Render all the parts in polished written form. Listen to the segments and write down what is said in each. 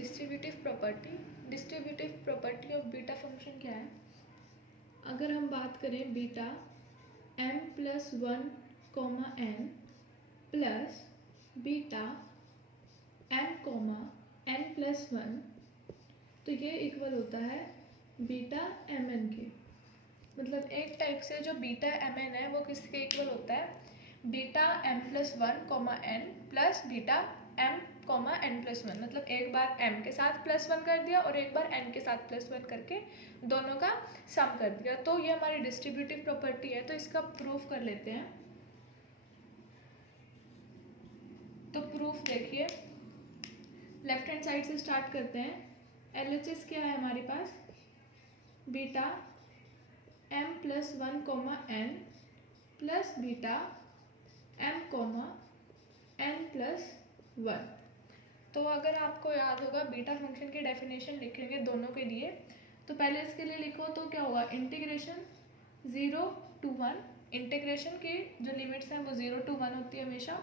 Distributive property of beta function क्या है? अगर हम बात करें beta m+1, n plus beta m, n+1, तो ये इक्वल होता है बीटा mn के। मतलब एक टाइप से जो बीटा mn है वो किसके इक्वल होता है? Beta m+1, n plus beta m, n+1। मतलब एक बार m के साथ +1 कर दिया और एक बार n के साथ +1 करके दोनों का सम कर दिया। तो ये हमारी डिस्ट्रीब्यूटिव प्रॉपर्टी है। तो इसका प्रूफ कर लेते हैं। तो प्रूफ देखिए, लेफ्ट हैंड साइड से स्टार्ट करते हैं। LHS क्या है हमारे पास? Beta m+1, n plus beta m, n+1। तो अगर आपको याद होगा बीटा फंक्शन की डेफिनेशन लिखेंगे दोनों के लिए, तो पहले इसके लिए लिखो तो क्या होगा? इंटीग्रेशन 0 to 1, इंटीग्रेशन की जो लिमिट्स हैं वो 0 to 1 होती है हमेशा।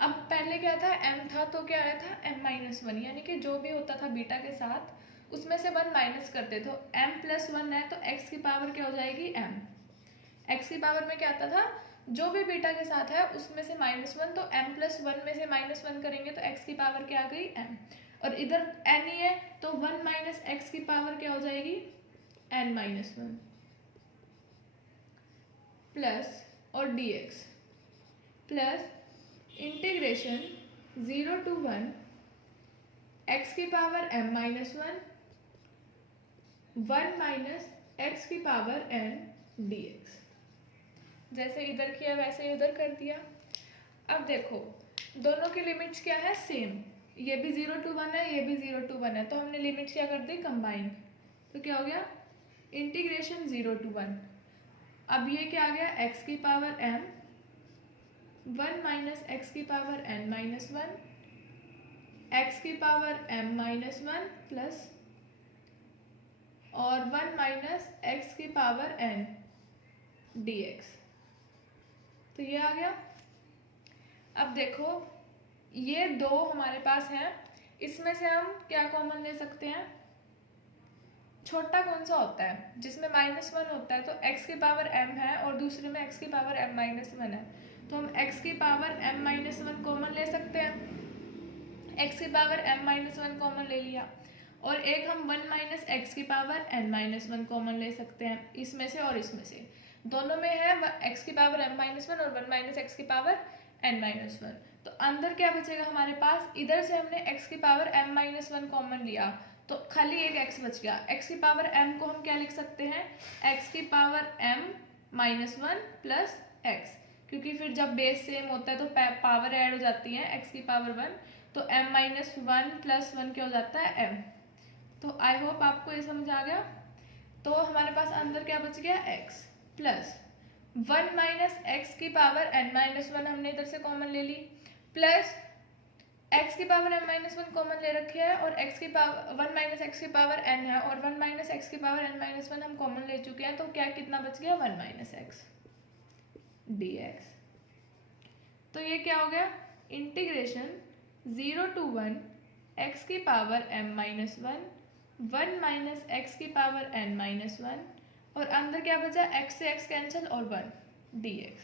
अब पहले क्या था? m था, तो क्या आया था? m-1, यानी कि जो भी होता था बीटा के साथ उसमें से 1 माइनस करते। तो m+1 है तो x की पावर क्या हो जाएगी? m। x की पावर में क्या आता था? जो भी बीटा के साथ है उसमें से -1, तो m+1 में से -1 करेंगे तो x की पावर क्या आ गई? m। और इधर n ही है तो 1 माइनस x की पावर क्या हो जाएगी? n-1 प्लस और dx plus integration 0 to 1 x की पावर m-1, 1 माइनस x की पावर n dx। जैसे इधर किया वैसे उधर कर दिया। अब देखो दोनों की लिमिट्स क्या है? सेम। ये भी 0 to 1 है, ये भी 0 to 1 है, तो हमने लिमिट्स क्या कर दी? कंबाइन। तो क्या हो गया? Integration 0 to 1। अब ये क्या आ गया? x की पावर m, 1 माइनस x की पावर n-1, x की पावर m-1 प्लस और 1 माइनस x की पावर n dx। तो ये आ गया। अब देखो ये दो हमारे पास हैं, इसमें से हम क्या कॉमन ले सकते हैं? छोटा कौन सा होता है? जिसमें -1 होता है। तो x की पावर m है और दूसरे में x की पावर m-1 है, तो हम x की पावर m-1 कॉमन ले सकते हैं। x की पावर m-1 कॉमन ले लिया और एक हम 1 माइनस x की पावर n-1 कॉमन ले सकते हैं, इसमें से और इसमें से। दोनों में है x की पावर m-1 और 1 माइनस x की पावर n-1। तो अंदर क्या बचेगा हमारे पास? इधर से हमने x की पावर m-1 कॉमन लिया तो खाली एक x बच गया। x की पावर m को हम क्या लिख सकते हैं? x की पावर m-1 प्लस x, क्योंकि फिर जब बेस सेम होता है तो पावर ऐड हो जाती है। x की पावर 1 तो m-1 प्लस 1 क्या हो जाता है? m। तो आई होप आपको ये समझ आ गया। तो हमारे पास अंदर क्या बच गया? x प्लस 1 माइनस एक्स की पावर n-1 हमने इधर से कॉमन ले ली, प्लस x की पावर m-1 कॉमन ले रखी है और x की पावर 1 माइनस एक्स की पावर n है और 1 माइनस एक्स की पावर n-1 हम कॉमन ले चुके हैं। तो क्या कितना बच गया? 1 माइनस एक्स dx। तो ये क्या हो गया? इंटीग्रेशन 0 to 1 x की पावर m-1, 1 माइनस एक्स की पावर n-1 और अंदर क्या बचा? x से x कैंसिल और 1 dx।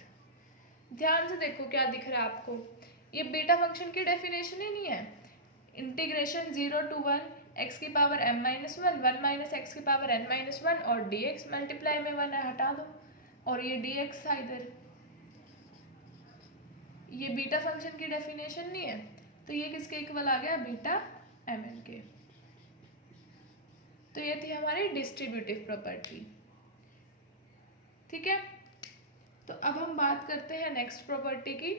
ध्यान से देखो क्या दिख रहा है आपको? ये बीटा फंक्शन की डेफिनेशन ही नहीं है। इंटीग्रेशन 0 to 1 x की पावर m-1, 1 माइनस एक्स की पावर n-1 और dx मल्टीप्लाई में 1 है, हटा दो, और ये dx था इधर। ये बीटा फंक्शन की डेफिनेशन नहीं है, तो ये किसके इक्वल आ गया? बीटा mn के। तो ये थी हमारी डिस्ट्रीब्यूटिव प्रॉपर्टी। ठीक है, तो अब हम बात करते हैं नेक्स्ट प्रॉपर्टी की,